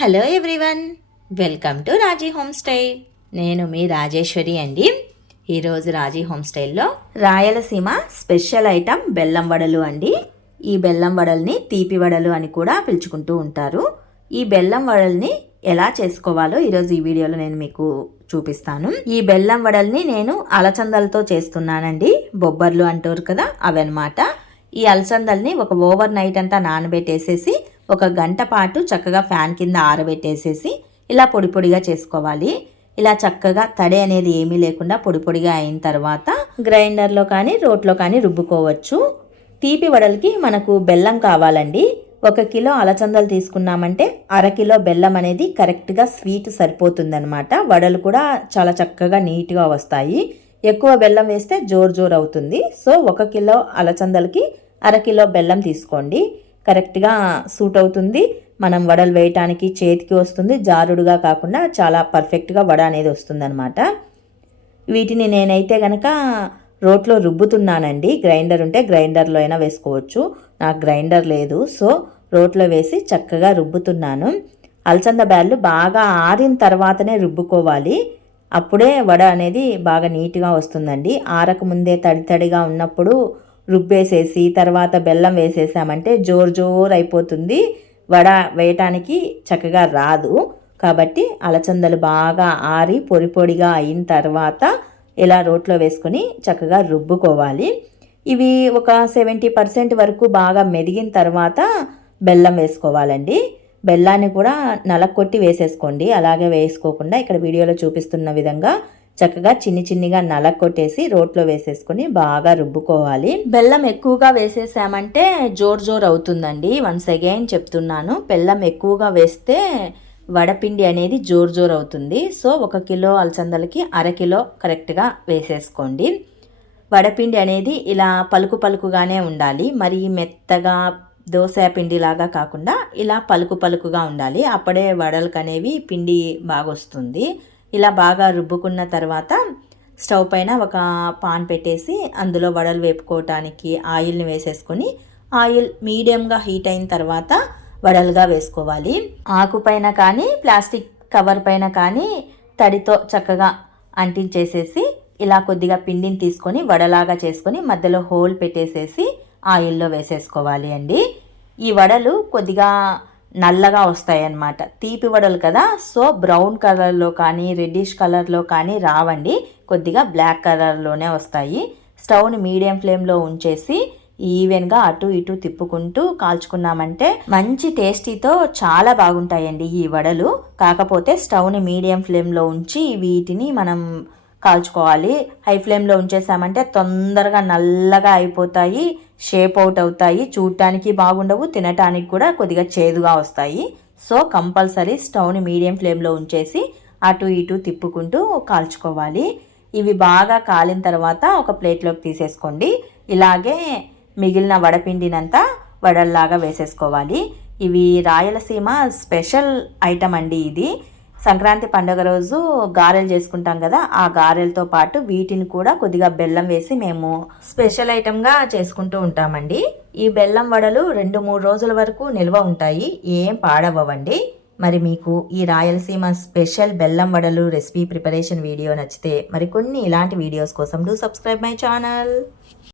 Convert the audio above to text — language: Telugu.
Hello everyone welcome to Raji home style నేను మీ రాజేశ్వరి అండి. ఈరోజు రాజీ హోమ్ స్టైల్లో రాయలసీమ స్పెషల్ ఐటమ్ బెల్లం వడలు అండి. ఈ బెల్లం వడల్ని తీపి వడలు అని కూడా పిలుచుకుంటూ ఉంటారు. ఈ బెల్లం వడల్ని ఎలా చేసుకోవాలో ఈరోజు ఈ వీడియోలో నేను మీకు చూపిస్తాను. ఈ బెల్లం వడల్ని నేను అలచందలతో చేస్తున్నానండి. బొబ్బర్లు అంటారు కదా అవన్నమాట ఈ అలసందల్ని ఒక ఓవర్ నైట్ అంతా నానబెట్టేసేసి ఒక గంట పాటు చక్కగా ఫ్యాన్ కింద ఆరబెట్టేసేసి ఇలా పొడి పొడిగా చేసుకోవాలి. ఇలా చక్కగా తడి అనేది ఏమీ లేకుండా పొడి పొడిగా అయిన తర్వాత గ్రైండర్లో కానీ రోట్లో కానీ రుబ్బుకోవచ్చు. తీపి వడలకి మనకు బెల్లం కావాలండి. ఒక కిలో అలచందలు తీసుకున్నామంటే అరకిలో బెల్లం అనేది కరెక్ట్గా స్వీట్ సరిపోతుందనమాట వడలు కూడా చాలా చక్కగా నీట్గా వస్తాయి. ఎక్కువ బెల్లం వేస్తే జోర్ జోర్ అవుతుంది. సో ఒక కిలో అలచందలకి అరకిలో బెల్లం తీసుకోండి. కరెక్ట్గా సూట్ అవుతుంది. మనం వడలు వేయటానికి చేతికి వస్తుంది. జారుడుగా కాకుండా చాలా పర్ఫెక్ట్గా వడ అనేది వస్తుందన్నమాట. వీటిని నేనైతే కనుక రోట్లో రుబ్బుతున్నానండి. గ్రైండర్ ఉంటే గ్రైండర్లో అయినా వేసుకోవచ్చు. నాకు గ్రైండర్ లేదు. సో రోట్లో వేసి చక్కగా రుబ్బుతున్నాను. అలసంద బ్యాళ్ళు బాగా ఆరిన తర్వాతనే రుబ్బుకోవాలి. అప్పుడే వడ అనేది బాగా నీట్గా వస్తుందండి. ఆరక ముందే తడి తడిగా ఉన్నప్పుడు రుబ్బేసేసి తర్వాత బెల్లం వేసేసామంటే జోరు జోరు అయిపోతుంది. వడ వేయటానికి చక్కగా రాదు. కాబట్టి అలచందలు బాగా ఆరి పొడి పొడిగా అయిన తర్వాత ఇలా రోట్లో వేసుకొని చక్కగా రుబ్బుకోవాలి. ఇవి ఒక సెవెంటీ పర్సెంట్ వరకు బాగా మెదిగిన తర్వాత బెల్లం వేసుకోవాలండి. బెల్లాన్ని కూడా నలకొట్టి వేసేసుకోండి. అలాగే వేసుకోకుండా ఇక్కడ వీడియోలో చూపిస్తున్న విధంగా చక్కగా చిన్ని చిన్నిగా నలకొట్టేసి రోట్లో వేసేసుకొని బాగా రుబ్బుకోవాలి. బెల్లం ఎక్కువగా వేసేసామంటే జోర్ జోర్ అవుతుందండి. వన్స్ అగైన్ చెప్తున్నాను బెల్లం ఎక్కువగా వేస్తే వడపిండి అనేది జోర్ జోర్ అవుతుంది. సో ఒక కిలో అలసందలకి అరకిలో కరెక్ట్గా వేసేసుకోండి. వడపిండి అనేది ఇలా పలుకు పలుకుగానే ఉండాలి. మరి మెత్తగా దోశ పిండిలాగా కాకుండా ఇలా పలుకు పలుకుగా ఉండాలి. అప్పుడే వడలకు అనేవి పిండి బాగా వస్తుంది ఇలా బాగా రుబ్బుకున్న తర్వాత స్టవ్ పైన ఒక పాన్ పెట్టేసి అందులో వడలు వేపుకోవటానికి ఆయిల్ని వేసేసుకొని ఆయిల్ మీడియంగా హీట్ అయిన తర్వాత వడలుగా వేసుకోవాలి. ఆకు పైన కానీ ప్లాస్టిక్ కవర్ పైన కానీ తడితో చక్కగా అంటించేసేసి ఇలా కొద్దిగా పిండిని తీసుకొని వడలాగా చేసుకొని మధ్యలో హోల్ పెట్టేసేసి ఆయిల్లో వేసేసుకోవాలి అండి. ఈ వడలు కొద్దిగా నల్లగా వస్తాయి అన్నమాట తీపి వడలు కదా? సో బ్రౌన్ కలర్లో కానీ రెడ్డిష్ కలర్లో కానీ రావండి. కొద్దిగా బ్లాక్ కలర్లోనే వస్తాయి. స్టవ్ని మీడియం ఫ్లేమ్లో ఉంచేసి ఈవెన్గా అటు ఇటు తిప్పుకుంటూ కాల్చుకున్నామంటే మంచి టేస్టీతో చాలా బాగుంటాయండి ఈ వడలు. కాకపోతే స్టవ్ని మీడియం ఫ్లేమ్లో ఉంచి వీటిని మనం కాల్చుకోవాలి. హై ఫ్లేమ్లో ఉంచేసామంటే తొందరగా నల్లగా అయిపోతాయి. షేప్ అవుట్ అవుతాయి చూడటానికి బాగుండవు తినటానికి కూడా కొద్దిగా చేదుగా వస్తాయి. సో కంపల్సరీ స్టవ్ని మీడియం ఫ్లేమ్లో ఉంచేసి అటు ఇటు తిప్పుకుంటూ కాల్చుకోవాలి. ఇవి బాగా కాలిన తర్వాత ఒక ప్లేట్లోకి తీసేసుకోండి. ఇలాగే మిగిలిన వడపిండినంతా వడల్లాగా వేసేసుకోవాలి. ఇవి రాయలసీమ స్పెషల్ ఐటమ్ అండి ఇది. సంక్రాంతి పండుగ రోజు గారెలు చేసుకుంటాం కదా ఆ గారెలతో పాటు వీటిని కూడా కొద్దిగా బెల్లం వేసి మేము స్పెషల్ ఐటమ్గా చేసుకుంటూ ఉంటామండి. ఈ బెల్లం వడలు రెండు మూడు రోజుల వరకు నిల్వ ఉంటాయి ఏం పాడవ్వండి మరి మీకు ఈ రాయలసీమ స్పెషల్ బెల్లం వడలు రెసిపీ ప్రిపరేషన్ వీడియో నచ్చితే మరికొన్ని ఇలాంటి వీడియోస్ కోసం డూ సబ్స్క్రైబ్ మై ఛానల్